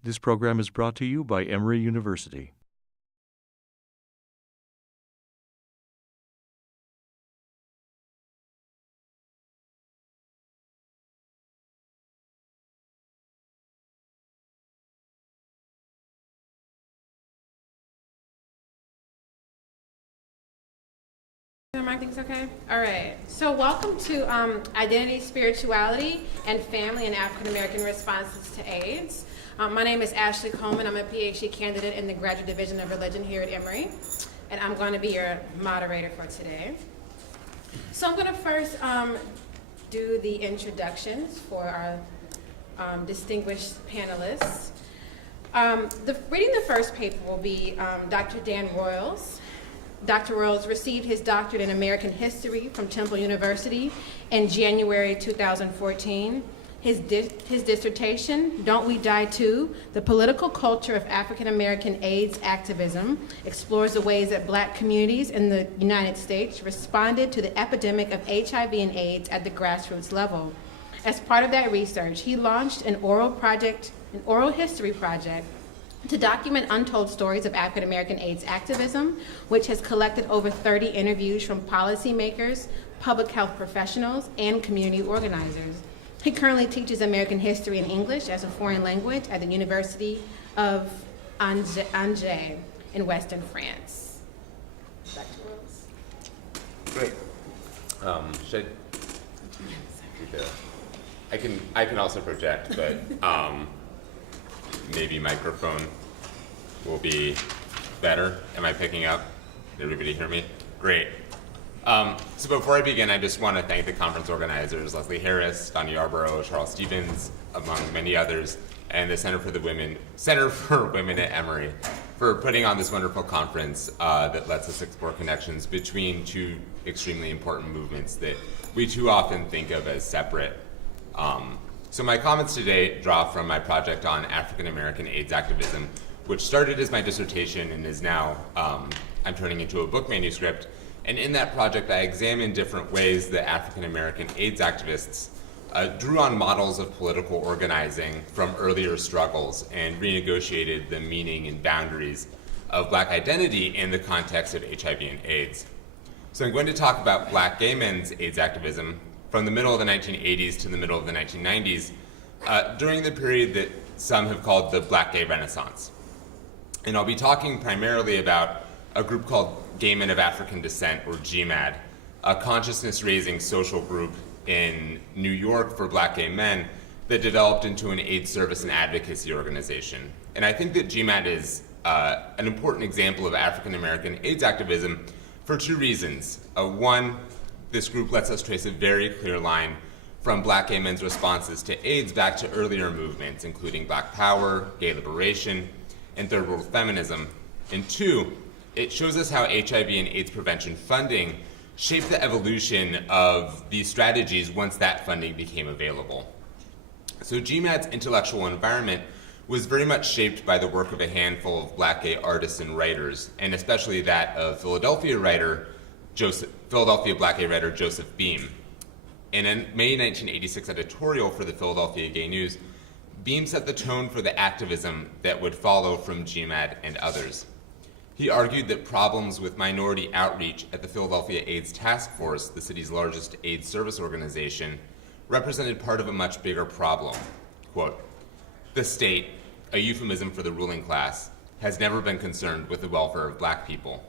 This program is brought to you by Emory University. My thing's okay? All right. So welcome to Identity, Spirituality, and Family in African American Responses to AIDS. My name is Ashley Coleman. I'm a PhD candidate in the Graduate Division of Religion here at Emory, and I'm going to be your moderator for today. So I'm going to first do the introductions for our distinguished panelists. Reading the first paper will be Dr. Dan Royles. Dr. Royles received his doctorate in American History from Temple University in January 2014. His dissertation, Don't We Die Too? The Political Culture of African American AIDS Activism, explores the ways that Black communities in the United States responded to the epidemic of HIV and AIDS at the grassroots level. As part of that research, he launched an oral history project to document untold stories of African American AIDS activism, which has collected over 30 interviews from policymakers, public health professionals, and community organizers. He currently teaches American history and English as a foreign language at the University of Angers in Western France. Dr. Royles. Great. I can also project, but maybe microphone will be better. Am I picking up? Did everybody hear me? Great. So before I begin, I just want to thank the conference organizers, Leslie Harris, Donnie Yarborough, Charles Stevens, among many others, and the Center for Women at Emory for putting on this wonderful conference that lets us explore connections between two extremely important movements that we too often think of as separate. So my comments today draw from my project on African American AIDS activism, which started as my dissertation and is now I'm turning into a book manuscript. And in that project, I examined different ways that African American AIDS activists drew on models of political organizing from earlier struggles and renegotiated the meaning and boundaries of Black identity in the context of HIV and AIDS. So I'm going to talk about Black gay men's AIDS activism from the middle of the 1980s to the middle of the 1990s, during the period that some have called the Black Gay Renaissance. And I'll be talking primarily about a group called Gay Men of African Descent, or GMAD, a consciousness-raising social group in New York for Black gay men that developed into an AIDS service and advocacy organization. And I think that GMAD is an important example of African American AIDS activism for two reasons. One, this group lets us trace a very clear line from Black gay men's responses to AIDS back to earlier movements, including Black Power, gay liberation, and third world feminism. And two, it shows us how HIV and AIDS prevention funding shaped the evolution of these strategies once that funding became available. So GMAD's intellectual environment was very much shaped by the work of a handful of Black gay artists and writers, and especially that of Philadelphia Black gay writer Joseph Beam. In a May 1986 editorial for the Philadelphia Gay News, Beam set the tone for the activism that would follow from GMAD and others. He argued that problems with minority outreach at the Philadelphia AIDS Task Force, the city's largest AIDS service organization, represented part of a much bigger problem. Quote, "The state, a euphemism for the ruling class, has never been concerned with the welfare of Black people."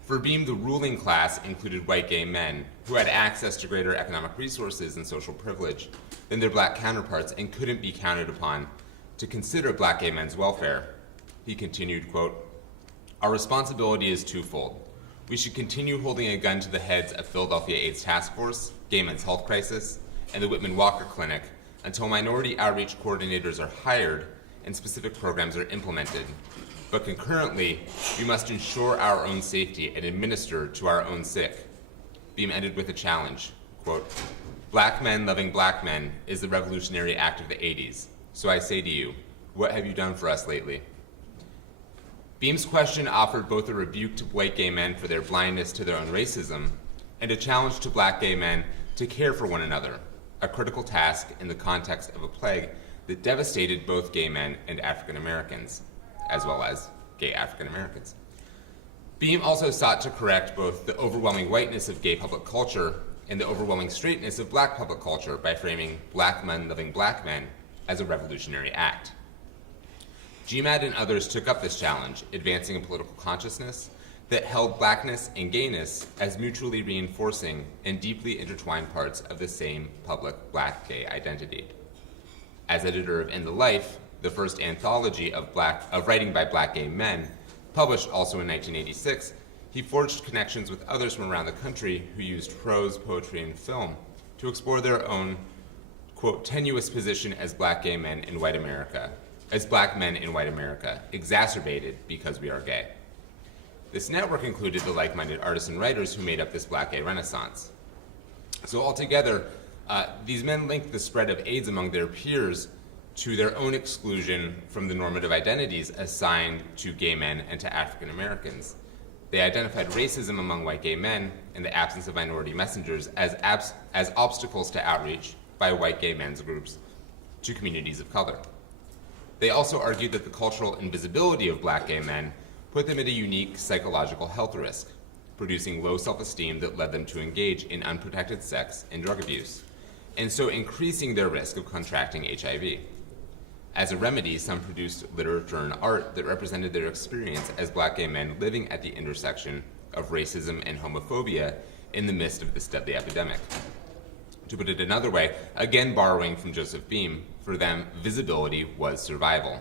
For Beam, the ruling class included white gay men who had access to greater economic resources and social privilege than their Black counterparts and couldn't be counted upon to consider Black gay men's welfare. He continued, quote, "Our responsibility is twofold. We should continue holding a gun to the heads of Philadelphia AIDS Task Force, Gay Men's Health Crisis, and the Whitman Walker Clinic until minority outreach coordinators are hired and specific programs are implemented. But concurrently, we must ensure our own safety and administer to our own sick." Beam ended with a challenge, quote, "Black men loving Black men is the revolutionary act of the 80s. So I say to you, what have you done for us lately?" Beam's question offered both a rebuke to white gay men for their blindness to their own racism and a challenge to Black gay men to care for one another, a critical task in the context of a plague that devastated both gay men and African Americans, as well as gay African Americans. Beam also sought to correct both the overwhelming whiteness of gay public culture and the overwhelming straightness of black public culture by framing black men loving black men as a revolutionary act. GMAD and others took up this challenge, advancing a political consciousness that held blackness and gayness as mutually reinforcing and deeply intertwined parts of the same public black-gay identity. As editor of In the Life, the first anthology of writing by black gay men, published also in 1986, he forged connections with others from around the country who used prose, poetry, and film to explore their own, quote, tenuous position as black gay men in white America, as black men in white America, exacerbated because we are gay. This network included the like-minded artists and writers who made up this black gay renaissance. So altogether, these men linked the spread of AIDS among their peers to their own exclusion from the normative identities assigned to gay men and to African Americans. They identified racism among white gay men and the absence of minority messengers as obstacles to outreach by white gay men's groups to communities of color. They also argued that the cultural invisibility of black gay men put them at a unique psychological health risk, producing low self-esteem that led them to engage in unprotected sex and drug abuse, and so increasing their risk of contracting HIV. As a remedy, some produced literature and art that represented their experience as black gay men living at the intersection of racism and homophobia in the midst of this deadly epidemic. To put it another way, again borrowing from Joseph Beam, for them, visibility was survival.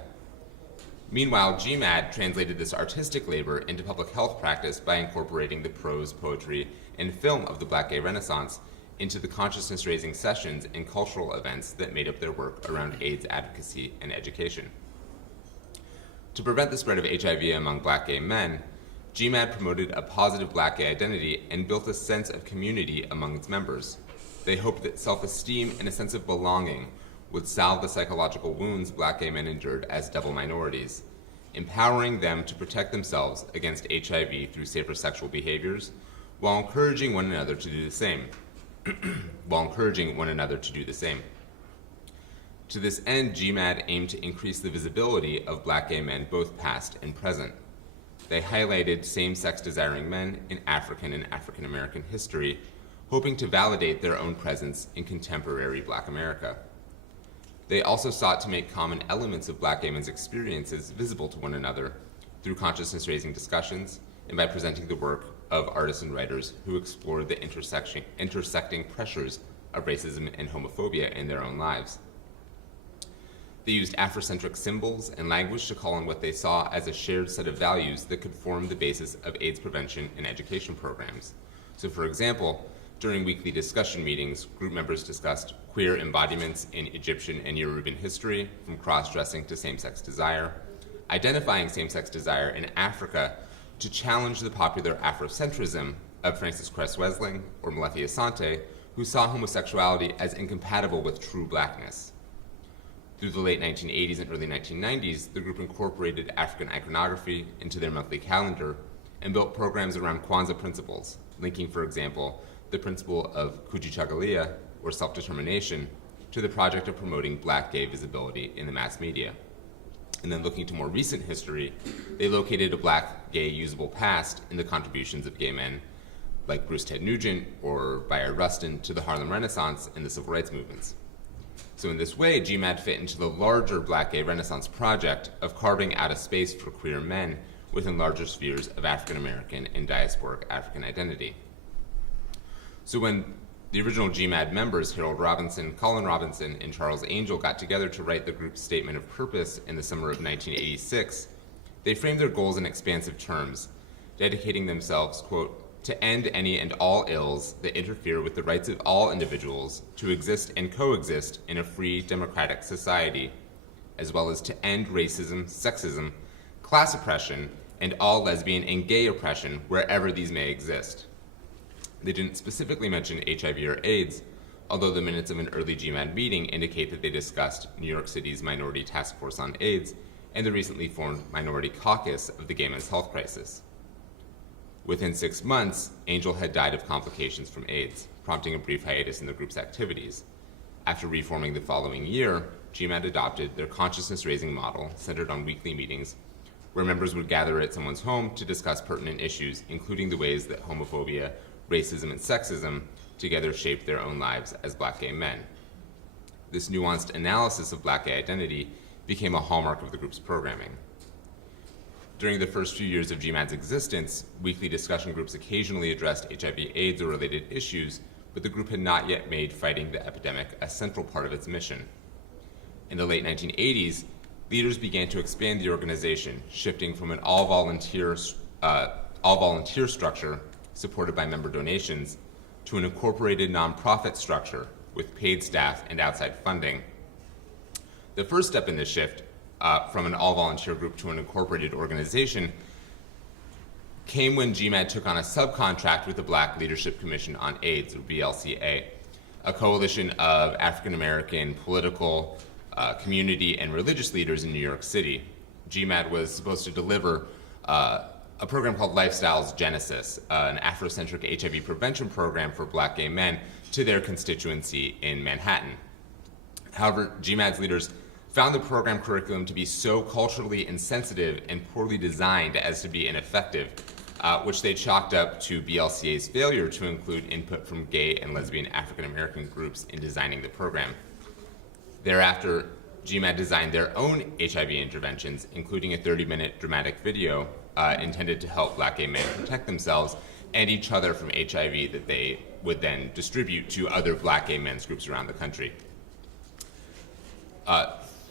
Meanwhile, GMAD translated this artistic labor into public health practice by incorporating the prose, poetry, and film of the Black Gay Renaissance into the consciousness-raising sessions and cultural events that made up their work around AIDS advocacy and education. To prevent the spread of HIV among black gay men, GMAD promoted a positive black gay identity and built a sense of community among its members. They hoped that self-esteem and a sense of belonging would salve the psychological wounds black gay men endured as double minorities, empowering them to protect themselves against HIV through safer sexual behaviors, while encouraging one another to do the same. To this end, GMAD aimed to increase the visibility of black gay men, both past and present. They highlighted same-sex desiring men in African and African American history, hoping to validate their own presence in contemporary black America. They also sought to make common elements of black gay men's experiences visible to one another through consciousness-raising discussions and by presenting the work of artists and writers who explored the intersecting pressures of racism and homophobia in their own lives. They used Afrocentric symbols and language to call on what they saw as a shared set of values that could form the basis of AIDS prevention and education programs. So, for example, during weekly discussion meetings, group members discussed queer embodiments in Egyptian and Yoruban history, from cross-dressing to same-sex desire, identifying same-sex desire in Africa to challenge the popular Afrocentrism of Frances Cress Wesling or Molefi Asante, who saw homosexuality as incompatible with true blackness. Through the late 1980s and early 1990s, the group incorporated African iconography into their monthly calendar and built programs around Kwanzaa principles, linking, for example, the principle of Kujichagulia, or self-determination, to the project of promoting black gay visibility in the mass media. And then looking to more recent history, they located a black gay usable past in the contributions of gay men like Bruce Ted Nugent or Bayard Rustin to the Harlem Renaissance and the civil rights movements. So in this way, GMAD fit into the larger black gay Renaissance project of carving out a space for queer men within larger spheres of African American and diasporic African identity. So when the original GMAD members, Harold Robinson, Colin Robinson, and Charles Angel, got together to write the group's statement of purpose in the summer of 1986, they framed their goals in expansive terms, dedicating themselves, quote, to end any and all ills that interfere with the rights of all individuals to exist and coexist in a free, democratic society, as well as to end racism, sexism, class oppression, and all lesbian and gay oppression wherever these may exist. They didn't specifically mention HIV or AIDS, although the minutes of an early GMAD meeting indicate that they discussed New York City's Minority Task Force on AIDS and the recently formed Minority Caucus of the Gay Men's Health Crisis. Within 6 months, Angel had died of complications from AIDS, prompting a brief hiatus in the group's activities. After reforming the following year, GMAT adopted their consciousness-raising model centered on weekly meetings where members would gather at someone's home to discuss pertinent issues, including the ways that homophobia, racism, and sexism together shaped their own lives as Black gay men. This nuanced analysis of Black gay identity became a hallmark of the group's programming. During the first few years of GMAT's existence, weekly discussion groups occasionally addressed HIV/AIDS or related issues, but the group had not yet made fighting the epidemic a central part of its mission. In the late 1980s, leaders began to expand the organization, shifting from an all-volunteer structure supported by member donations to an incorporated nonprofit structure with paid staff and outside funding. The first step in this shift from an all-volunteer group to an incorporated organization came when GMAT took on a subcontract with the Black Leadership Commission on AIDS, or BLCA, a coalition of African-American political, community, and religious leaders in New York City. GMAT was supposed to deliver a program called Lifestyles Genesis, an Afrocentric HIV prevention program for Black gay men, to their constituency in Manhattan. However, GMAT's leaders found the program curriculum to be so culturally insensitive and poorly designed as to be ineffective, which they chalked up to BLCA's failure to include input from gay and lesbian African American groups in designing the program. Thereafter, GMAT designed their own HIV interventions, including a 30-minute dramatic video intended to help Black gay men protect themselves and each other from HIV that they would then distribute to other Black gay men's groups around the country.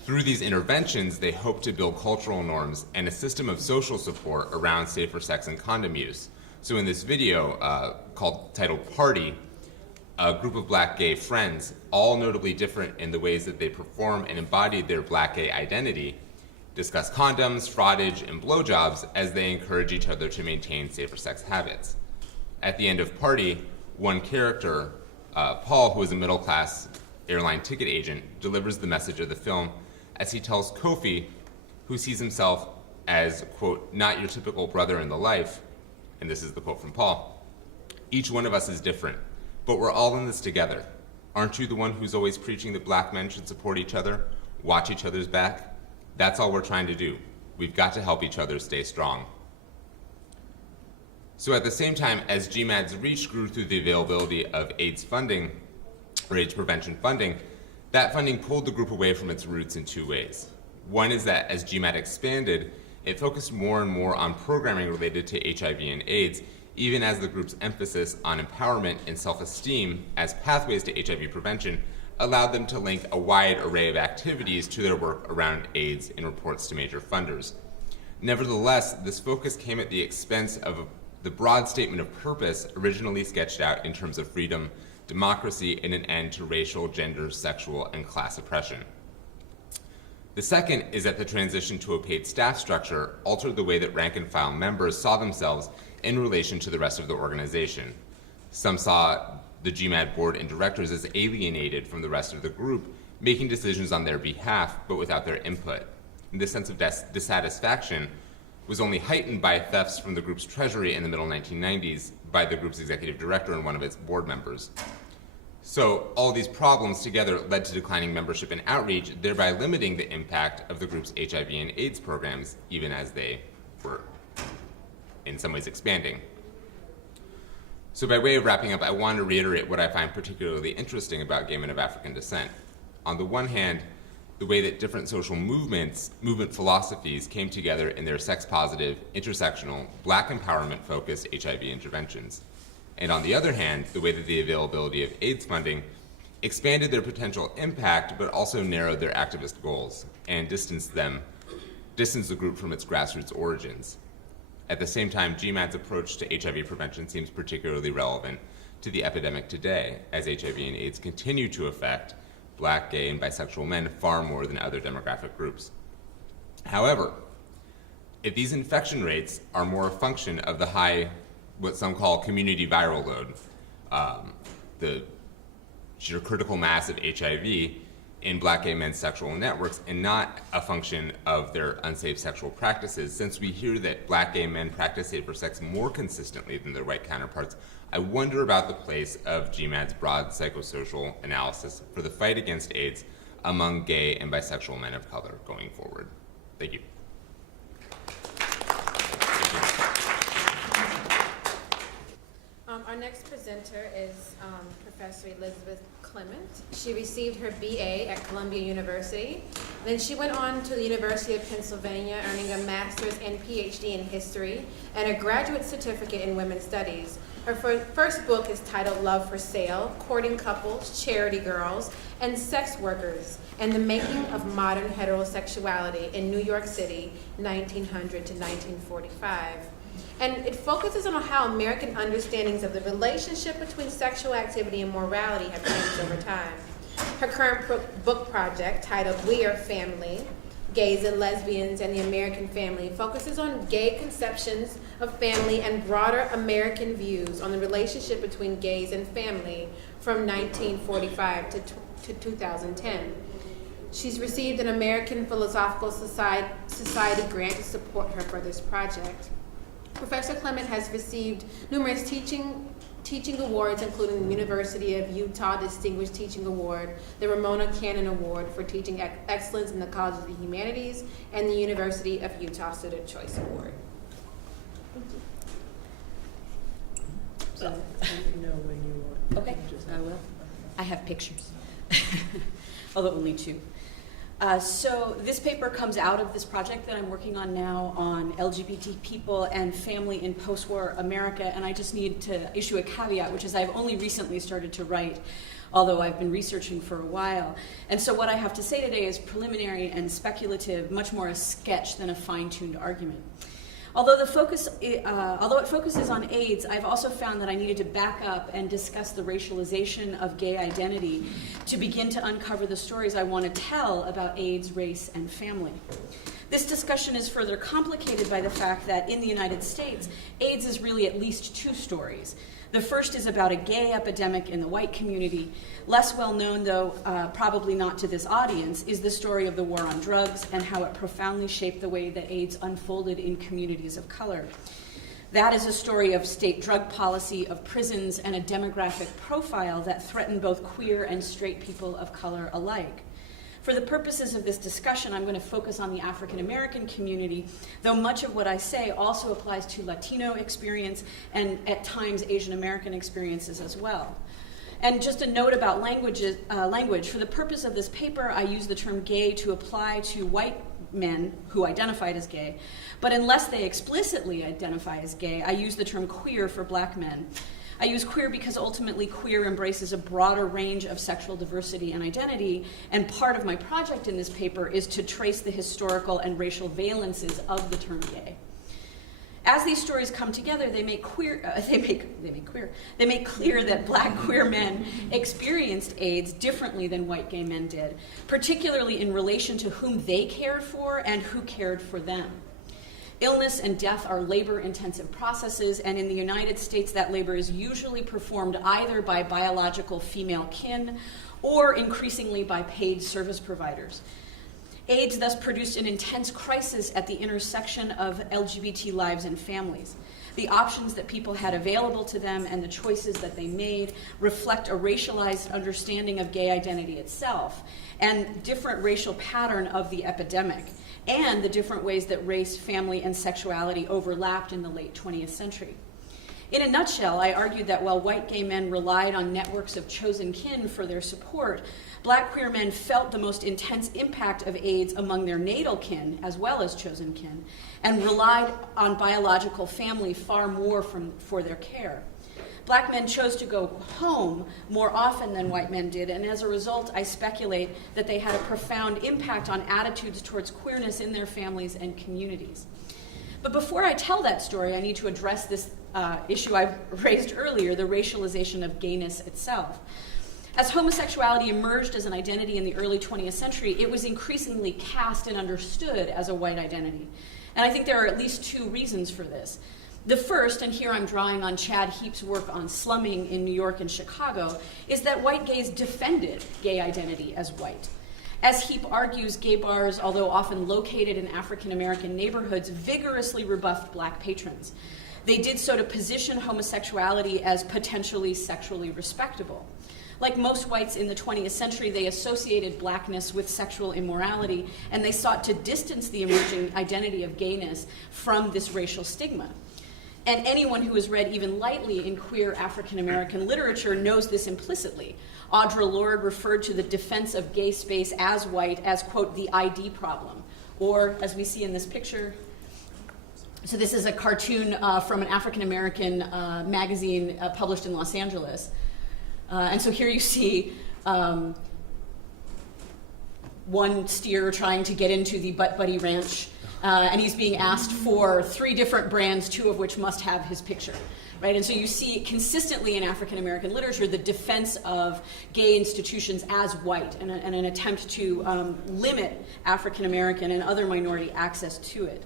Through these interventions, they hope to build cultural norms and a system of social support around safer sex and condom use. So in this video titled Party, a group of Black gay friends, all notably different in the ways that they perform and embody their Black gay identity, discuss condoms, fraudage, and blowjobs as they encourage each other to maintain safer sex habits. At the end of Party, one character, Paul, who is a middle-class airline ticket agent, delivers the message of the film as he tells Kofi, who sees himself as, quote, not your typical brother in the life, and this is the quote from Paul, each one of us is different, but we're all in this together. Aren't you the one who's always preaching that Black men should support each other, watch each other's back? That's all we're trying to do. We've got to help each other stay strong. So at the same time as GMAT's reach grew through the availability of AIDS funding, or AIDS prevention funding, that funding pulled the group away from its roots in two ways. One is that as GMAT expanded, it focused more and more on programming related to HIV and AIDS, even as the group's emphasis on empowerment and self-esteem as pathways to HIV prevention allowed them to link a wide array of activities to their work around AIDS in reports to major funders. Nevertheless, this focus came at the expense of the broad statement of purpose originally sketched out in terms of freedom, democracy, and an end to racial, gender, sexual, and class oppression. The second is that the transition to a paid staff structure altered the way that rank-and-file members saw themselves in relation to the rest of the organization. Some saw the GMAT board and directors as alienated from the rest of the group, making decisions on their behalf, but without their input. And this sense of dissatisfaction was only heightened by thefts from the group's treasury in the middle 1990s by the group's executive director and one of its board members. So all these problems together led to declining membership and outreach, thereby limiting the impact of the group's HIV and AIDS programs, even as they were in some ways expanding. So by way of wrapping up, I want to reiterate what I find particularly interesting about gay men of African descent. On the one hand, the way that different social movement philosophies came together in their sex-positive, intersectional, Black empowerment-focused HIV interventions. And on the other hand, the way that the availability of AIDS funding expanded their potential impact, but also narrowed their activist goals and distanced the group from its grassroots origins. At the same time, GMAT's approach to HIV prevention seems particularly relevant to the epidemic today, as HIV and AIDS continue to affect Black, gay, and bisexual men far more than other demographic groups. However, if these infection rates are more a function of the high, what some call community viral load, the sheer critical mass of HIV in Black gay men's sexual networks, and not a function of their unsafe sexual practices, since we hear that Black gay men practice safer sex more consistently than their white counterparts, I wonder about the place of GMAT's broad psychosocial analysis for the fight against AIDS among gay and bisexual men of color going forward. Thank you. Our next presenter is Professor Elizabeth Clement. She received her BA at Columbia University. Then she went on to the University of Pennsylvania, earning a master's and PhD in history and a graduate certificate in women's studies. Her first book is titled Love for Sale: Courting Couples, Charity Girls, and Sex Workers, and the Making of Modern Heterosexuality in New York City, 1900 to 1945. And it focuses on how American understandings of the relationship between sexual activity and morality have changed over time. Her current book project, titled We Are Family, Gays and Lesbians and the American Family, focuses on gay conceptions of family and broader American views on the relationship between gays and family from 1945 to 2010. She's received an American Philosophical Society grant to support her for this project. Professor Clement has received numerous teaching awards, including the University of Utah Distinguished Teaching Award, the Ramona Cannon Award for Teaching Excellence in the College of the Humanities, and the University of Utah Student Choice Award. So, let me know when you want. Okay, I will. I have pictures, although only two. So this paper comes out of this project that I'm working on now on LGBT people and family in post-war America, and I just need to issue a caveat, which is I've only recently started to write, although I've been researching for a while. And so what I have to say today is preliminary and speculative, much more a sketch than a fine-tuned argument. Although it focuses on AIDS, I've also found that I needed to back up and discuss the racialization of gay identity to begin to uncover the stories I want to tell about AIDS, race, and family. This discussion is further complicated by the fact that in the United States, AIDS is really at least two stories. The first is about a gay epidemic in the white community. Less well known, though probably not to this audience, is the story of the war on drugs and how it profoundly shaped the way that AIDS unfolded in communities of color. That is a story of state drug policy, of prisons, and a demographic profile that threatened both queer and straight people of color alike. For the purposes of this discussion, I'm going to focus on the African American community, though much of what I say also applies to Latino experience and at times Asian American experiences as well. And just a note about language. For the purpose of this paper, I use the term gay to apply to white men who identified as gay, but unless they explicitly identify as gay, I use the term queer for black men. I use queer because ultimately queer embraces a broader range of sexual diversity and identity, and part of my project in this paper is to trace the historical and racial valences of the term gay. As these stories come together, they make clear that black queer men experienced AIDS differently than white gay men did, particularly in relation to whom they cared for and who cared for them. Illness and death are labor-intensive processes, and in the United States, that labor is usually performed either by biological female kin or increasingly by paid service providers. AIDS thus produced an intense crisis at the intersection of LGBT lives and families. The options that people had available to them and the choices that they made reflect a racialized understanding of gay identity itself and different racial pattern of the epidemic, and the different ways that race, family, and sexuality overlapped in the late 20th century. In a nutshell, I argued that while white gay men relied on networks of chosen kin for their support, black queer men felt the most intense impact of AIDS among their natal kin as well as chosen kin, and relied on biological family far more for their care. Black men chose to go home more often than white men did, and as a result, I speculate that they had a profound impact on attitudes towards queerness in their families and communities. But before I tell that story, I need to address this issue I raised earlier, the racialization of gayness itself. As homosexuality emerged as an identity in the early 20th century, it was increasingly cast and understood as a white identity. And I think there are at least two reasons for this. The first, and here I'm drawing on Chad Heap's work on slumming in New York and Chicago, is that white gays defended gay identity as white. As Heap argues, gay bars, although often located in African American neighborhoods, vigorously rebuffed black patrons. They did so to position homosexuality as potentially sexually respectable. Like most whites in the 20th century, they associated blackness with sexual immorality, and they sought to distance the emerging identity of gayness from this racial stigma. And anyone who has read even lightly in queer African American literature knows this implicitly. Audre Lorde referred to the defense of gay space as white as, quote, the ID problem. Or, as we see in this picture, so this is a cartoon from an African American magazine published in Los Angeles. And so here you see one steer trying to get into the Butt Buddy Ranch, and he's being asked for 3 different brands, 2 of which must have his picture. Right? And so you see consistently in African American literature the defense of gay institutions as white and an attempt to limit African American and other minority access to it.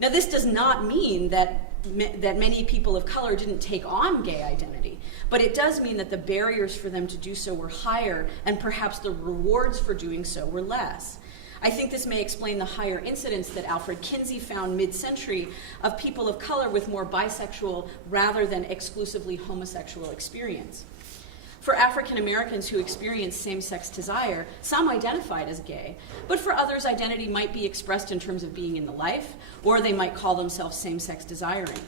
Now, this does not mean that many people of color didn't take on gay identity, but it does mean that the barriers for them to do so were higher, and perhaps the rewards for doing so were less. I think this may explain the higher incidence that Alfred Kinsey found mid-century of people of color with more bisexual rather than exclusively homosexual experience. For African Americans who experienced same-sex desire, some identified as gay, but for others, identity might be expressed in terms of being in the life, or they might call themselves same-sex desiring.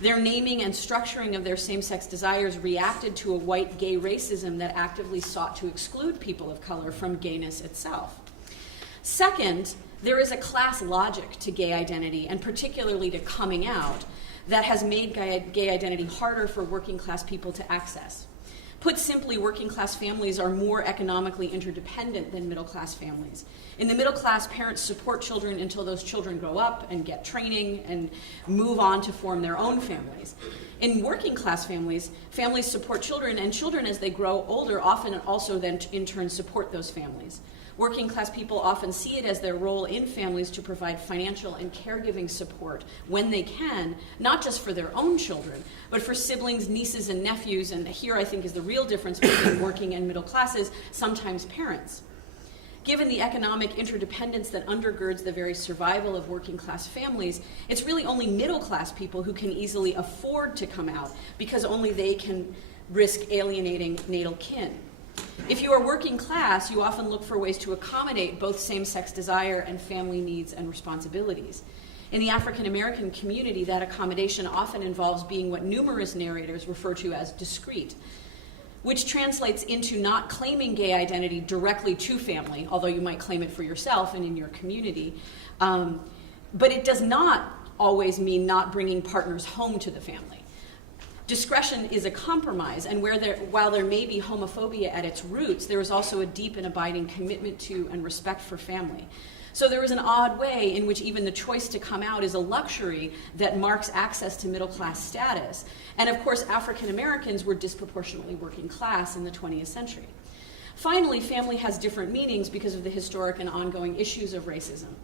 Their naming and structuring of their same-sex desires reacted to a white gay racism that actively sought to exclude people of color from gayness itself. Second, there is a class logic to gay identity, and particularly to coming out, that has made gay identity harder for working class people to access. Put simply, working class families are more economically interdependent than middle class families. In the middle class, parents support children until those children grow up and get training and move on to form their own families. In working class families, families support children, and children as they grow older often also then in turn support those families. Working class people often see it as their role in families to provide financial and caregiving support when they can, not just for their own children, but for siblings, nieces, and nephews, and here I think is the real difference between working and middle classes, sometimes parents. Given the economic interdependence that undergirds the very survival of working class families, it's really only middle class people who can easily afford to come out, because only they can risk alienating natal kin. If you are working class, you often look for ways to accommodate both same-sex desire and family needs and responsibilities. In the African American community, that accommodation often involves being what numerous narrators refer to as discreet, which translates into not claiming gay identity directly to family, although you might claim it for yourself and in your community. But it does not always mean not bringing partners home to the family. Discretion is a compromise, and while there may be homophobia at its roots, there is also a deep and abiding commitment to and respect for family. So there is an odd way in which even the choice to come out is a luxury that marks access to middle class status. And of course, African Americans were disproportionately working class in the 20th century. Finally, family has different meanings because of the historic and ongoing issues of racism.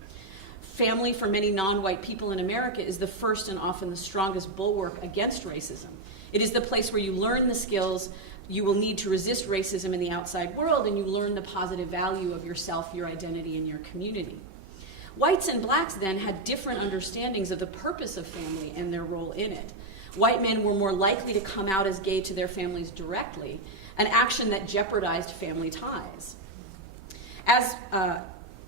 Family, for many non-white people in America, is the first and often the strongest bulwark against racism. It is the place where you learn the skills you will need to resist racism in the outside world, and you learn the positive value of yourself, your identity, and your community. Whites and blacks then had different understandings of the purpose of family and their role in it. White men were more likely to come out as gay to their families directly, an action that jeopardized family ties.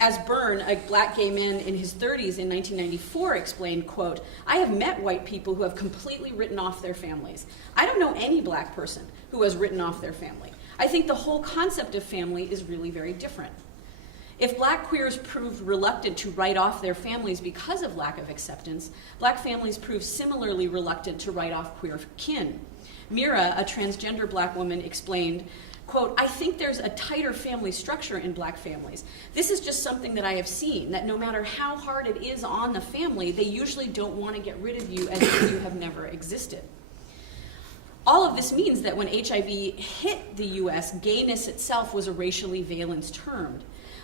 As Byrne, a black gay man in his 30s in 1994, explained, quote, "I have met white people who have completely written off their families. I don't know any black person who has written off their family. I think the whole concept of family is really very different." If black queers proved reluctant to write off their families because of lack of acceptance, black families proved similarly reluctant to write off queer kin. Mira, a transgender black woman, explained, quote, "I think there's a tighter family structure in black families. This is just something that I have seen, that no matter how hard it is on the family, they usually don't want to get rid of you as if you have never existed." All of this means that when HIV hit the US, gayness itself was a racially valenced term.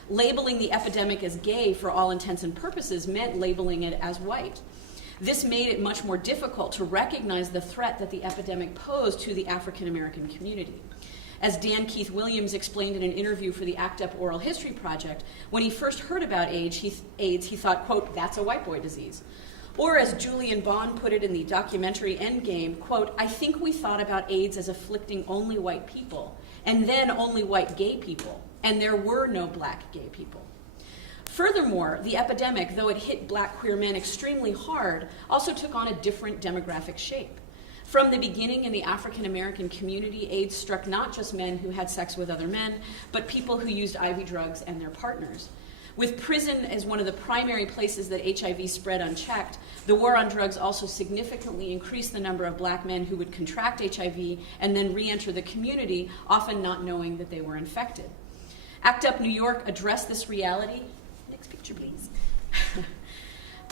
Labeling the epidemic as gay for all intents and purposes meant labeling it as white. This made it much more difficult to recognize the threat that the epidemic posed to the African American community. As Dan Keith Williams explained in an interview for the ACT UP Oral History Project, when he first heard about AIDS, he thought, quote, "That's a white boy disease." Or as Julian Bond put it in the documentary Endgame, quote, "I think we thought about AIDS as afflicting only white people, and then only white gay people, and there were no black gay people. Furthermore, the epidemic, though it hit black queer men extremely hard, also took on a different demographic shape. From the beginning in the African American community, AIDS struck not just men who had sex with other men, but people who used IV drugs and their partners. With prison as one of the primary places that HIV spread unchecked, the war on drugs also significantly increased the number of black men who would contract HIV and then re-enter the community, often not knowing that they were infected. ACT UP New York addressed this reality. Next picture, please.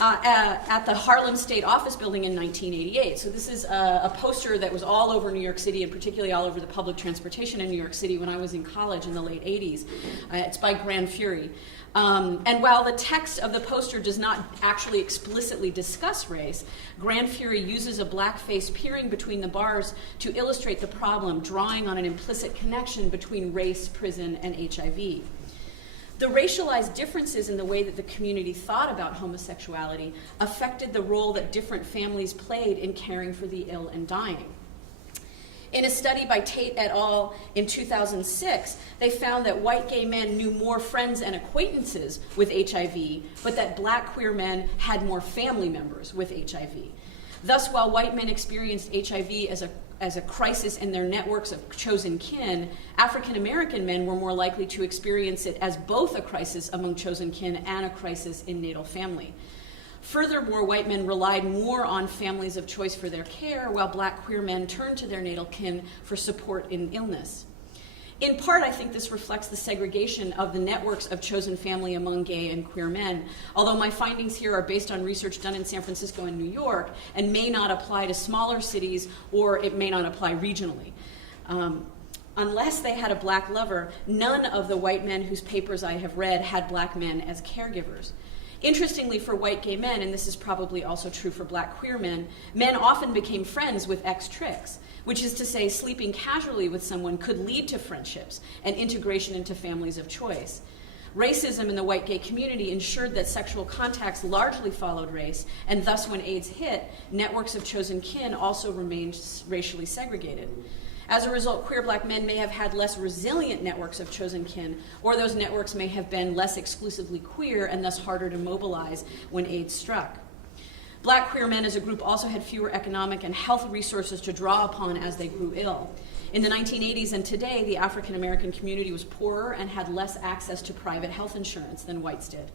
At the Harlem State Office Building in 1988. So this is a poster that was all over New York City, and particularly all over the public transportation in New York City when I was in college in the late 80s. It's by Grand Fury. And while the text of the poster does not actually explicitly discuss race, Grand Fury uses a black face peering between the bars to illustrate the problem, drawing on an implicit connection between race, prison, and HIV. The racialized differences in the way that the community thought about homosexuality affected the role that different families played in caring for the ill and dying. In a study by Tate et al. In 2006, they found that white gay men knew more friends and acquaintances with HIV, but that black queer men had more family members with HIV. Thus, while white men experienced HIV as a crisis in their networks of chosen kin, African American men were more likely to experience it as both a crisis among chosen kin and a crisis in natal family. Furthermore, white men relied more on families of choice for their care, while black queer men turned to their natal kin for support in illness. In part, I think this reflects the segregation of the networks of chosen family among gay and queer men, although my findings here are based on research done in San Francisco and New York and may not apply to smaller cities, or it may not apply regionally. Unless they had a black lover, none of the white men whose papers I have read had black men as caregivers. Interestingly, for white gay men, and this is probably also true for black queer men, men often became friends with ex-tricks, which is to say sleeping casually with someone could lead to friendships and integration into families of choice. Racism in the white gay community ensured that sexual contacts largely followed race, and thus when AIDS hit, networks of chosen kin also remained racially segregated. As a result, queer black men may have had less resilient networks of chosen kin, or those networks may have been less exclusively queer and thus harder to mobilize when AIDS struck. Black queer men as a group also had fewer economic and health resources to draw upon as they grew ill. In the 1980s and today, the African American community was poorer and had less access to private health insurance than whites did.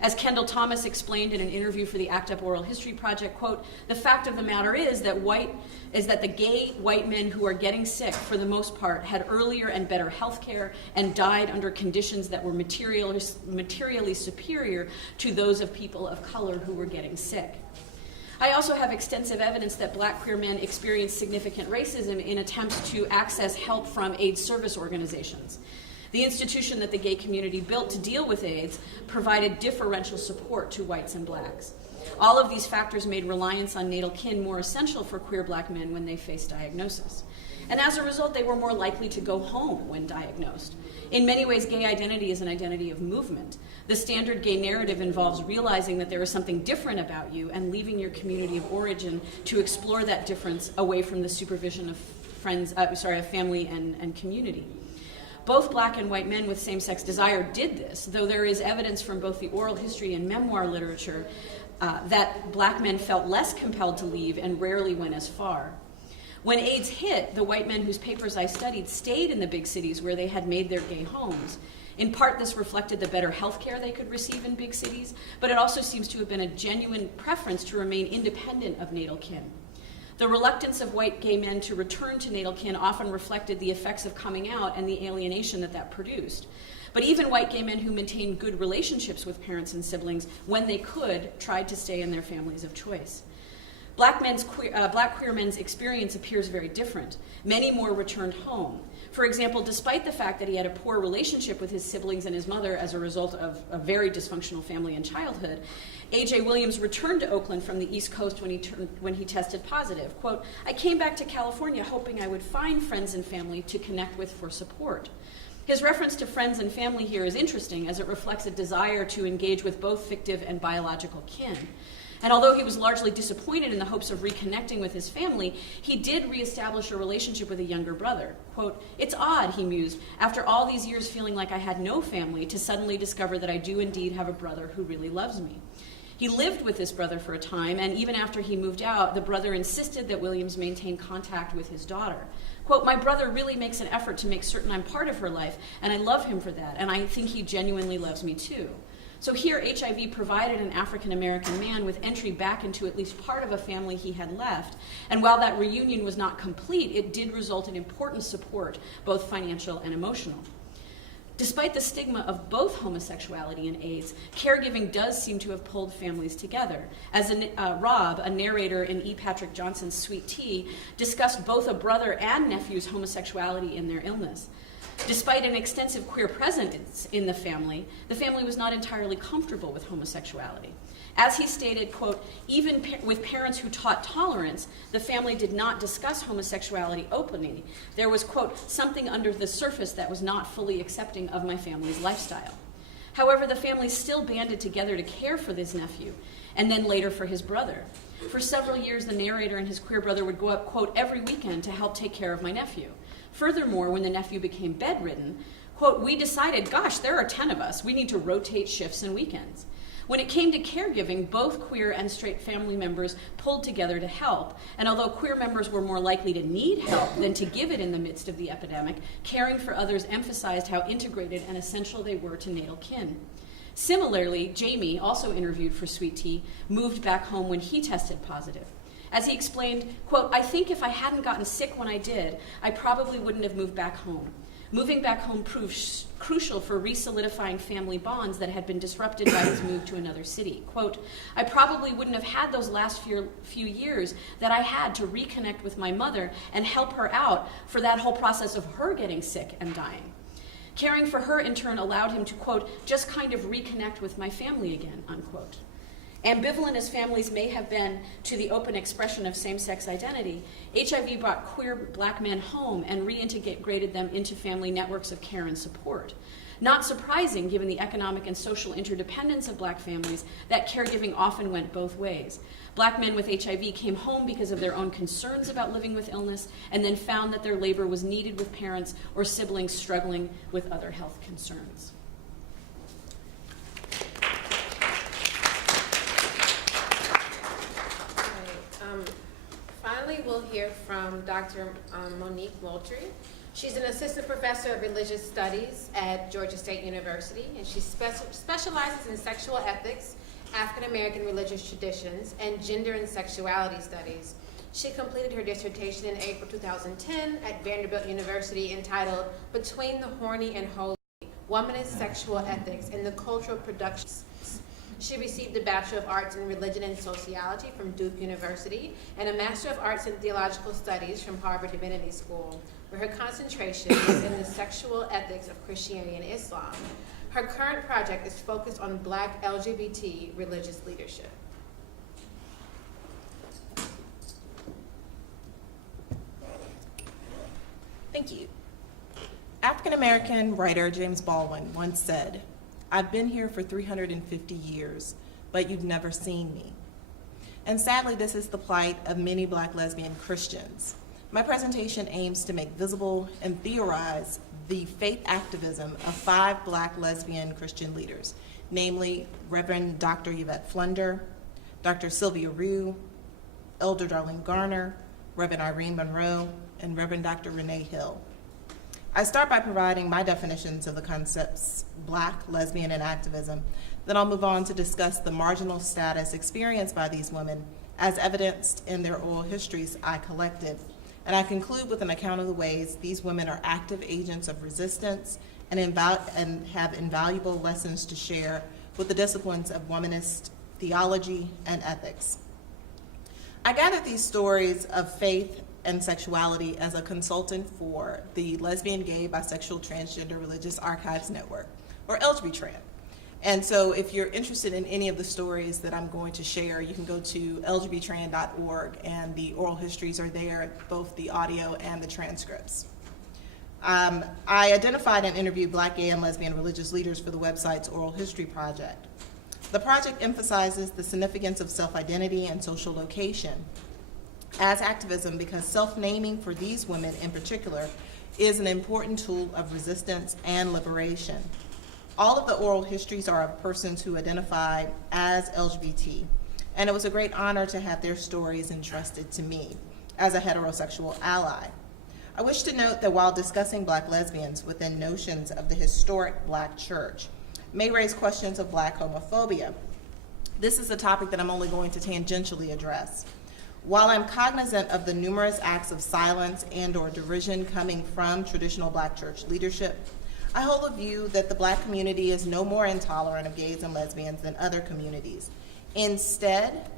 As Kendall Thomas explained in an interview for the ACT UP Oral History Project, quote, "The fact of the matter is that the gay white men who are getting sick, for the most part, had earlier and better health care and died under conditions that were materially superior to those of people of color who were getting sick." I also have extensive evidence that black queer men experienced significant racism in attempts to access help from AIDS service organizations. The institution that the gay community built to deal with AIDS provided differential support to whites and blacks. All of these factors made reliance on natal kin more essential for queer black men when they faced diagnosis. And as a result, they were more likely to go home when diagnosed. In many ways, gay identity is an identity of movement. The standard gay narrative involves realizing that there is something different about you and leaving your community of origin to explore that difference away from the supervision of family and community. Both black and white men with same-sex desire did this, though there is evidence from both the oral history and memoir literature that black men felt less compelled to leave and rarely went as far. When AIDS hit, the white men whose papers I studied stayed in the big cities where they had made their gay homes. In part, this reflected the better health care they could receive in big cities, but it also seems to have been a genuine preference to remain independent of natal kin. The reluctance of white gay men to return to natal kin often reflected the effects of coming out and the alienation that produced. But even white gay men who maintained good relationships with parents and siblings, when they could, tried to stay in their families of choice. Black queer men's experience appears very different. Many more returned home. For example, despite the fact that he had a poor relationship with his siblings and his mother as a result of a very dysfunctional family and childhood, A.J. Williams returned to Oakland from the East Coast when he tested positive. Quote, "I came back to California hoping I would find friends and family to connect with for support." His reference to friends and family here is interesting, as it reflects a desire to engage with both fictive and biological kin. And although he was largely disappointed in the hopes of reconnecting with his family, he did reestablish a relationship with a younger brother. Quote, "It's odd," he mused, "after all these years feeling like I had no family, to suddenly discover that I do indeed have a brother who really loves me." He lived with this brother for a time, and even after he moved out, the brother insisted that Williams maintain contact with his daughter. Quote, "My brother really makes an effort to make certain I'm part of her life, and I love him for that, and I think he genuinely loves me too." So here, HIV provided an African-American man with entry back into at least part of a family he had left, and while that reunion was not complete, it did result in important support, both financial and emotional. Despite the stigma of both homosexuality and AIDS, caregiving does seem to have pulled families together. As Rob, a narrator in E. Patrick Johnson's Sweet Tea, discussed both a brother and nephew's homosexuality in their illness. Despite an extensive queer presence in the family was not entirely comfortable with homosexuality. As he stated, quote, "Even with parents who taught tolerance, the family did not discuss homosexuality openly. There was, quote, something under the surface that was not fully accepting of my family's lifestyle." However, the family still banded together to care for this nephew, and then later for his brother. For several years, the narrator and his queer brother would go up, quote, "every weekend to help take care of my nephew." Furthermore, when the nephew became bedridden, quote, "we decided, gosh, there are 10 of us. We need to rotate shifts and weekends." When it came to caregiving, both queer and straight family members pulled together to help, and although queer members were more likely to need help than to give it in the midst of the epidemic, caring for others emphasized how integrated and essential they were to natal kin. Similarly, Jamie, also interviewed for Sweet Tea, moved back home when he tested positive. As he explained, quote, "I think if I hadn't gotten sick when I did, I probably wouldn't have moved back home. Moving back home proved crucial for re-solidifying family bonds that had been disrupted by his move to another city. Quote, "I probably wouldn't have had those last few years that I had to reconnect with my mother and help her out for that whole process of her getting sick and dying. Caring for her, in turn, allowed him to, quote, just kind of reconnect with my family again," unquote. Ambivalent as families may have been to the open expression of same-sex identity, HIV brought queer black men home and reintegrated them into family networks of care and support. Not surprising, given the economic and social interdependence of black families, that caregiving often went both ways. Black men with HIV came home because of their own concerns about living with illness, and then found that their labor was needed with parents or siblings struggling with other health concerns. Finally, we'll hear from Dr. Monique Moultrie. She's an assistant professor of religious studies at Georgia State University, and she specializes in sexual ethics, African American religious traditions, and gender and sexuality studies. She completed her dissertation in April 2010 at Vanderbilt University entitled "Between the Horny and Holy: Womanist Sexual Ethics in the Cultural Productions." She received a Bachelor of Arts in Religion and Sociology from Duke University and a Master of Arts in Theological Studies from Harvard Divinity School, where her concentration is in the sexual ethics of Christianity and Islam. Her current project is focused on Black LGBT religious leadership. Thank you. African-American writer James Baldwin once said, "I've been here for 350 years, but you've never seen me." And sadly, this is the plight of many Black lesbian Christians. My presentation aims to make visible and theorize the faith activism of 5 Black lesbian Christian leaders, namely Reverend Dr. Yvette Flunder, Dr. Sylvia Rue, Elder Darlene Garner, Reverend Irene Monroe, and Reverend Dr. Renee Hill. I start by providing my definitions of the concepts Black, lesbian, and activism. Then I'll move on to discuss the marginal status experienced by these women as evidenced in their oral histories I collected. And I conclude with an account of the ways these women are active agents of resistance and have invaluable lessons to share with the disciplines of womanist theology and ethics. I gathered these stories of faith and sexuality as a consultant for the Lesbian, Gay, Bisexual, Transgender Religious Archives Network, or LGBTRAN. And so if you're interested in any of the stories that I'm going to share, you can go to lgbtran.org, and the oral histories are there, both the audio and the transcripts. I identified and interviewed Black, gay, and lesbian religious leaders for the website's Oral History Project. The project emphasizes the significance of self-identity and social location as activism because self-naming for these women in particular is an important tool of resistance and liberation. All of the oral histories are of persons who identify as LGBT, and it was a great honor to have their stories entrusted to me as a heterosexual ally. I wish to note that while discussing Black lesbians within notions of the historic Black church may raise questions of Black homophobia, this is a topic that I'm only going to tangentially address. While I'm cognizant of the numerous acts of silence and/or derision coming from traditional Black church leadership, I hold a view that the Black community is no more intolerant of gays and lesbians than other communities. Instead,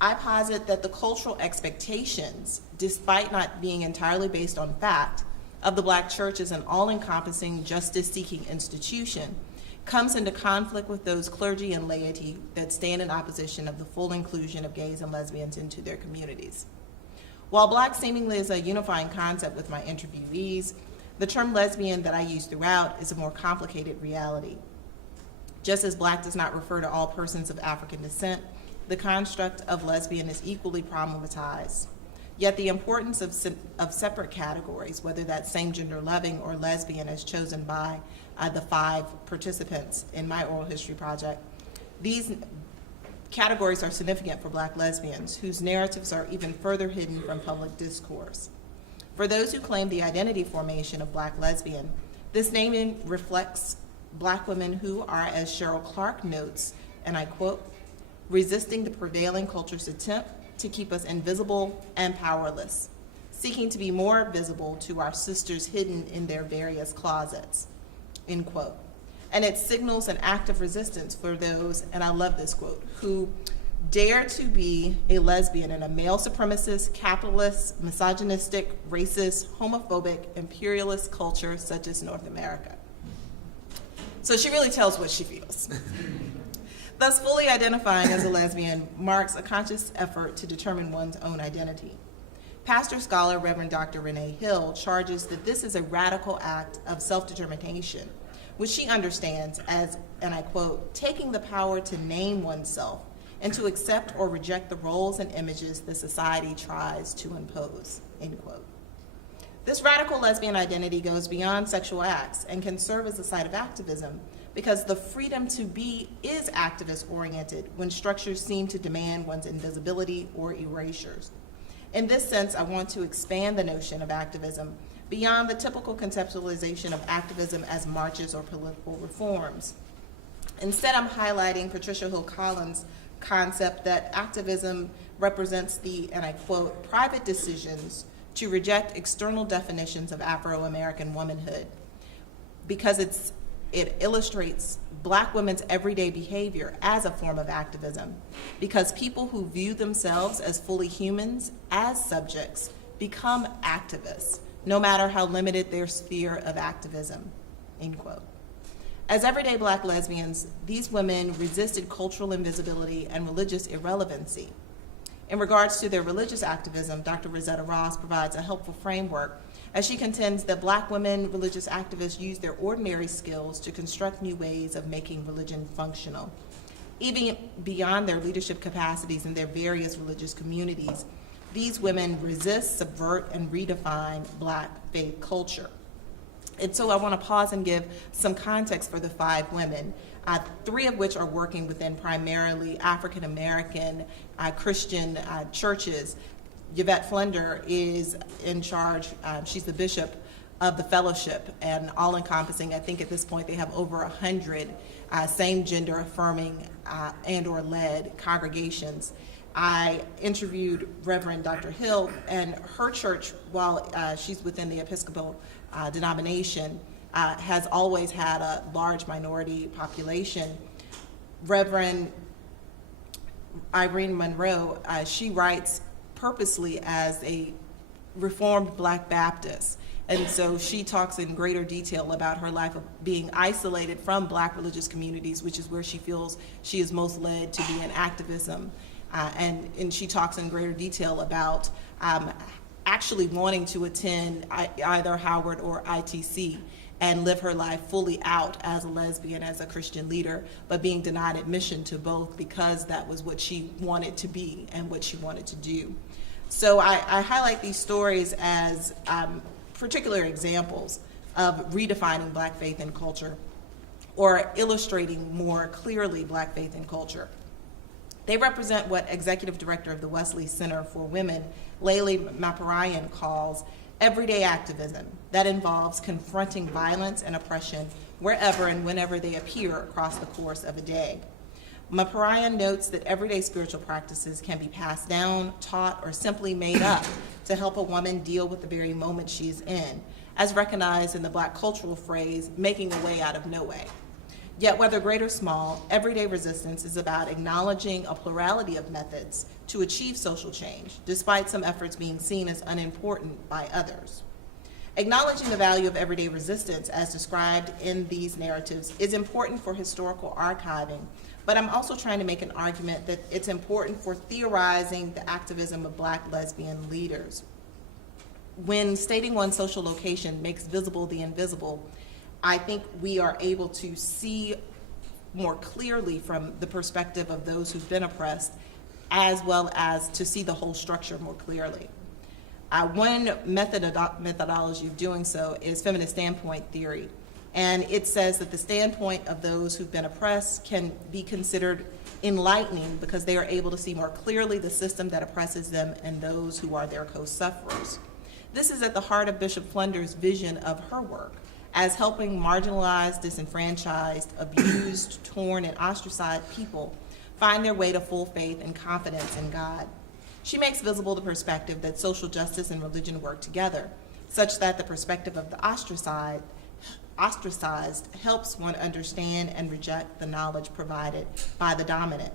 I posit that the cultural expectations, despite not being entirely based on fact, of the Black church as an all-encompassing, justice-seeking institution comes into conflict with those clergy and laity that stand in opposition of the full inclusion of gays and lesbians into their communities. While Black seemingly is a unifying concept with my interviewees, the term lesbian that I use throughout is a more complicated reality. Just as Black does not refer to all persons of African descent, the construct of lesbian is equally problematized. Yet the importance of separate categories, whether that's same-gender loving or lesbian as chosen by the 5 participants in my oral history project, these categories are significant for Black lesbians whose narratives are even further hidden from public discourse. For those who claim the identity formation of Black lesbian, this naming reflects Black women who are, as Cheryl Clark notes, and I quote, resisting the prevailing culture's attempt to keep us invisible and powerless, seeking to be more visible to our sisters hidden in their various closets, end quote. And it signals an act of resistance for those, and I love this quote, who dare to be a lesbian in a male supremacist, capitalist, misogynistic, racist, homophobic, imperialist culture such as North America. So she really tells what she feels. Thus, fully identifying as a lesbian marks a conscious effort to determine one's own identity. Pastor scholar Reverend Dr. Renee Hill charges that this is a radical act of self-determination, which she understands as, and I quote, taking the power to name oneself and to accept or reject the roles and images that society tries to impose, end quote. This radical lesbian identity goes beyond sexual acts and can serve as a site of activism because the freedom to be is activist-oriented when structures seem to demand one's invisibility or erasures. In this sense, I want to expand the notion of activism beyond the typical conceptualization of activism as marches or political reforms. Instead, I'm highlighting Patricia Hill Collins' concept that activism represents the, and I quote, private decisions to reject external definitions of Afro-American womanhood because it illustrates Black women's everyday behavior as a form of activism, because people who view themselves as fully humans, as subjects, become activists, no matter how limited their sphere of activism, end quote. As everyday Black lesbians, these women resisted cultural invisibility and religious irrelevancy. In regards to their religious activism, Dr. Rosetta Ross provides a helpful framework as she contends that Black women religious activists use their ordinary skills to construct new ways of making religion functional. Even beyond their leadership capacities in their various religious communities, these women resist, subvert, and redefine Black faith culture. And so I want to pause and give some context for the 5 women, 3 of which are working within primarily African American Christian churches. Yvette Flender is in charge, she's the bishop of the fellowship, and all-encompassing, I think at this point they have over 100 same-gender affirming and or led congregations. I interviewed Reverend Dr. Hill, and her church, while she's within the Episcopal denomination, has always had a large minority population. Reverend Irene Monroe, she writes purposely as a Reformed Black Baptist. And so she talks in greater detail about her life of being isolated from Black religious communities, which is where she feels she is most led to be in activism. And she talks in greater detail about actually wanting to attend either Howard or ITC and live her life fully out as a lesbian, as a Christian leader, but being denied admission to both because that was what she wanted to be and what she wanted to do. So I highlight these stories as particular examples of redefining Black faith and culture, or illustrating more clearly Black faith and culture. They represent what Executive Director of the Wesley Center for Women, Layli Maparayan, calls everyday activism that involves confronting violence and oppression wherever and whenever they appear across the course of a day. Maparayan notes that everyday spiritual practices can be passed down, taught, or simply made up to help a woman deal with the very moment she's in, as recognized in the Black cultural phrase, making a way out of no way. Yet whether great or small, everyday resistance is about acknowledging a plurality of methods to achieve social change, despite some efforts being seen as unimportant by others. Acknowledging the value of everyday resistance as described in these narratives is important for historical archiving, but I'm also trying to make an argument that it's important for theorizing the activism of Black lesbian leaders. When stating one social location makes visible the invisible, I think we are able to see more clearly from the perspective of those who've been oppressed, as well as to see the whole structure more clearly. One methodology of doing so is feminist standpoint theory. And it says that the standpoint of those who've been oppressed can be considered enlightening because they are able to see more clearly the system that oppresses them and those who are their co-sufferers. This is at the heart of Bishop Flunder's vision of her work as helping marginalized, disenfranchised, abused, torn, and ostracized people find their way to full faith and confidence in God. She makes visible the perspective that social justice and religion work together, such that the perspective of the ostracized helps one understand and reject the knowledge provided by the dominant.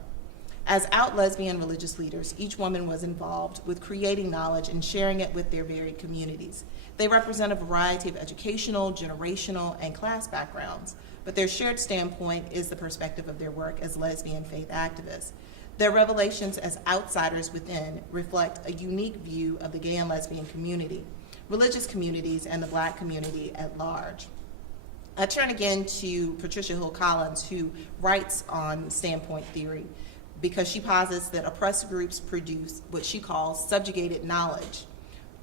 As out lesbian religious leaders, each woman was involved with creating knowledge and sharing it with their varied communities. They represent a variety of educational, generational, and class backgrounds, but their shared standpoint is the perspective of their work as lesbian faith activists. Their revelations as outsiders within reflect a unique view of the gay and lesbian community, religious communities, and the Black community at large. I turn again to Patricia Hill Collins, who writes on standpoint theory, because she posits that oppressed groups produce what she calls subjugated knowledge,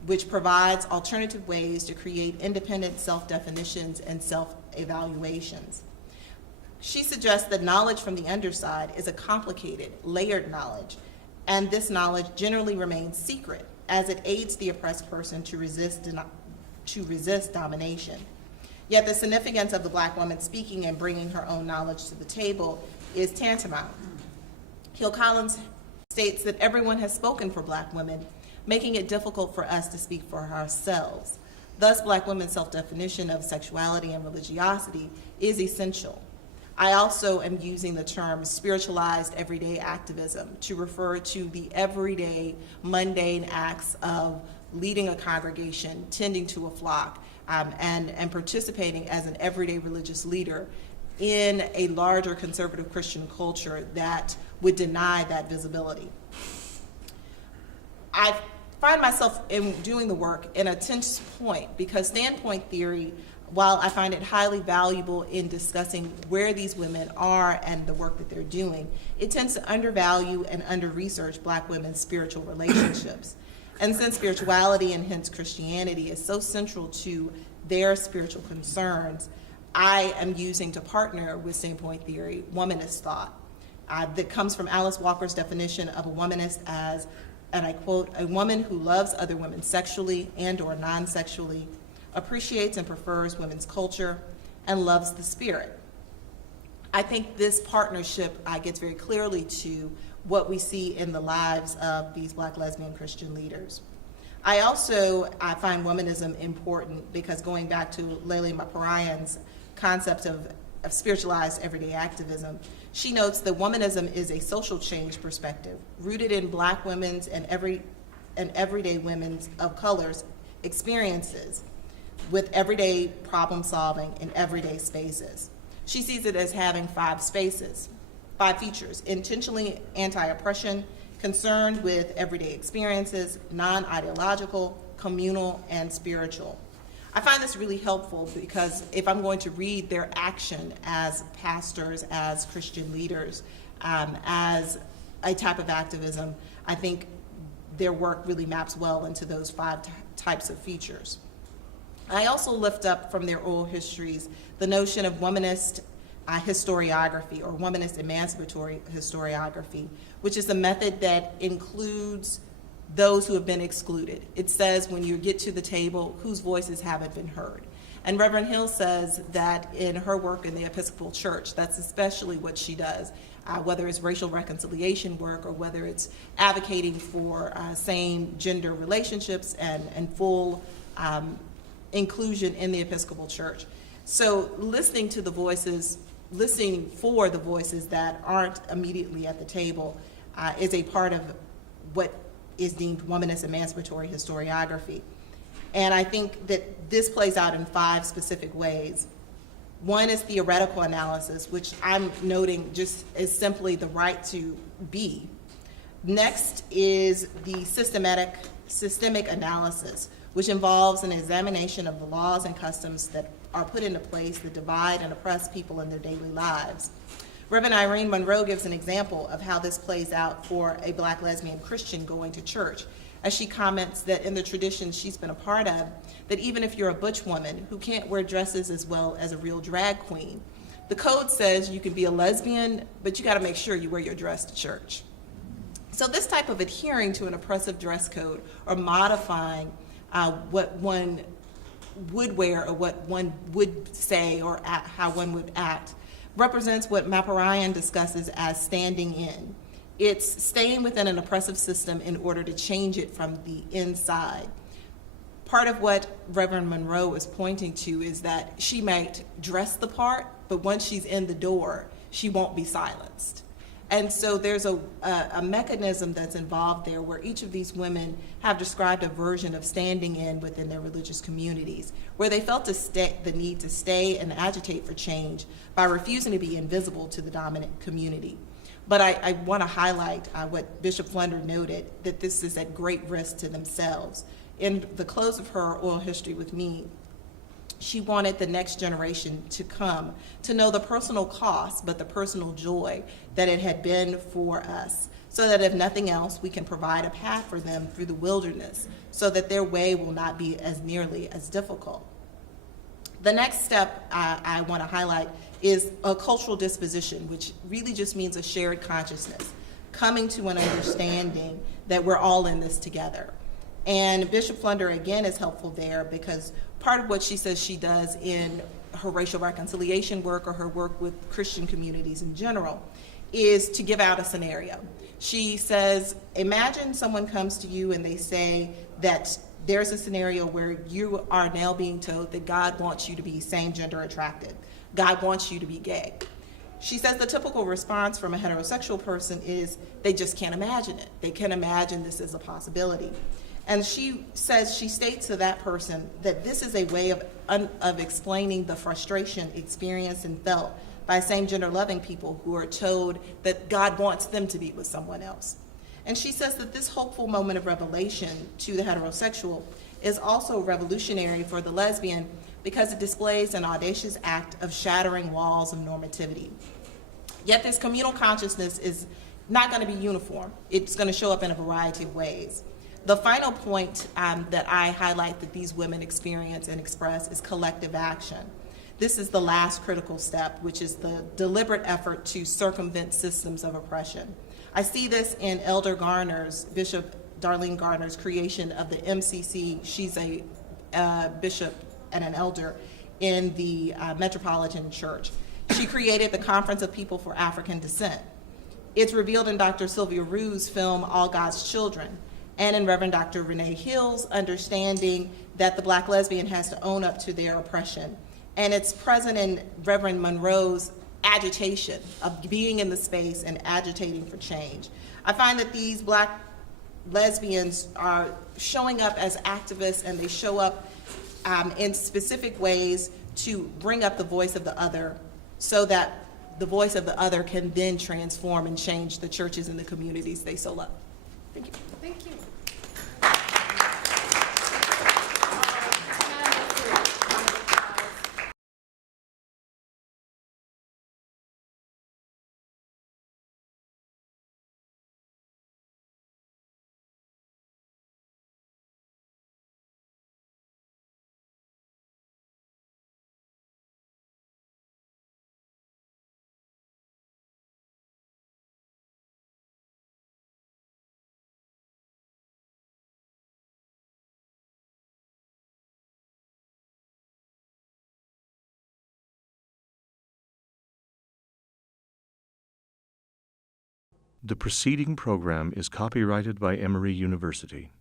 which provides alternative ways to create independent self-definitions and self-evaluations. She suggests that knowledge from the underside is a complicated, layered knowledge, and this knowledge generally remains secret as it aids the oppressed person to resist domination. Yet the significance of the Black woman speaking and bringing her own knowledge to the table is tantamount. Hill Collins states that everyone has spoken for Black women, making it difficult for us to speak for ourselves. Thus, Black women's self-definition of sexuality and religiosity is essential. I also am using the term spiritualized everyday activism to refer to the everyday mundane acts of leading a congregation, tending to a flock, and participating as an everyday religious leader in a larger conservative Christian culture that would deny that visibility. I find myself in doing the work in a tense point because standpoint theory, while I find it highly valuable in discussing where these women are and the work that they're doing, it tends to undervalue and under-research Black women's spiritual relationships. And since spirituality and hence Christianity is so central to their spiritual concerns, I am using to partner with standpoint theory womanist thought that comes from Alice Walker's definition of a womanist as, and I quote, a woman who loves other women sexually and or non-sexually, appreciates and prefers women's culture, and loves the spirit. I think this partnership gets very clearly to what we see in the lives of these Black lesbian Christian leaders. I find womanism important because going back to Layli Maparayan's concept of spiritualized everyday activism, she notes that womanism is a social change perspective rooted in Black women's and everyday women's of color's experiences with everyday problem solving in everyday spaces. She sees it as having 5 features: intentionally anti-oppression, concerned with everyday experiences, non-ideological, communal, and spiritual. I find this really helpful because if I'm going to read their action as pastors, as Christian leaders, as a type of activism, I think their work really maps well into those five types of features. I also lift up from their oral histories the notion of womanist historiography or womanist emancipatory historiography, which is a method that includes those who have been excluded. It says when you get to the table, whose voices haven't been heard. And Reverend Hill says that in her work in the Episcopal Church, that's especially what she does, whether it's racial reconciliation work or whether it's advocating for same gender relationships and full inclusion in the Episcopal Church. So listening for the voices that aren't immediately at the table is a part of what is deemed womanist emancipatory historiography. And I think that this plays out in 5 specific ways. One is theoretical analysis, which I'm noting just as simply the right to be. Next is the systemic analysis, which involves an examination of the laws and customs that are put into place that divide and oppress people in their daily lives. Reverend Irene Monroe gives an example of how this plays out for a Black lesbian Christian going to church, as she comments that in the tradition she's been a part of, that even if you're a butch woman who can't wear dresses as well as a real drag queen, the code says you can be a lesbian, but you gotta make sure you wear your dress to church. So this type of adhering to an oppressive dress code or modifying what one would wear or what one would say or how one would act represents what Maparayan discusses as standing in. It's staying within an oppressive system in order to change it from the inside. Part of what Reverend Monroe is pointing to is that she might dress the part, but once she's in the door, she won't be silenced. And so there's a mechanism that's involved there where each of these women have described a version of standing in within their religious communities, where they felt the need to stay and agitate for change by refusing to be invisible to the dominant community. But I want to highlight what Bishop Flunder noted, that this is at great risk to themselves. In the close of her oral history with me, she wanted the next generation to come to know the personal cost, but the personal joy that it had been for us, so that if nothing else, we can provide a path for them through the wilderness so that their way will not be as nearly as difficult. The next step I want to highlight is a cultural disposition, which really just means a shared consciousness, coming to an understanding that we're all in this together. And Bishop Flunder, again, is helpful there because part of what she says she does in her racial reconciliation work or her work with Christian communities in general is to give out a scenario. She says, imagine someone comes to you and they say that there's a scenario where you are now being told that God wants you to be same gender attracted. God wants you to be gay. She says the typical response from a heterosexual person is they just can't imagine it. They can't imagine this is a possibility. And she says, she states to that person that this is a way of explaining the frustration experienced and felt by same-gender loving people who are told that God wants them to be with someone else. And she says that this hopeful moment of revelation to the heterosexual is also revolutionary for the lesbian because it displays an audacious act of shattering walls of normativity. Yet this communal consciousness is not going to be uniform. It's going to show up in a variety of ways. The final point that I highlight that these women experience and express is collective action. This is the last critical step, which is the deliberate effort to circumvent systems of oppression. I see this in Elder Garner's, Bishop Darlene Garner's creation of the MCC. She's a bishop and an elder in the Metropolitan Church. She created the Conference of People for African Descent. It's revealed in Dr. Sylvia Rue's film, All God's Children, and in Reverend Dr. Renee Hill's understanding that the Black lesbian has to own up to their oppression. And it's present in Reverend Monroe's agitation of being in the space and agitating for change. I find that these Black lesbians are showing up as activists, and they show up in specific ways to bring up the voice of the other so that the voice of the other can then transform and change the churches and the communities they so love. Thank you. Thank you. The preceding program is copyrighted by Emory University.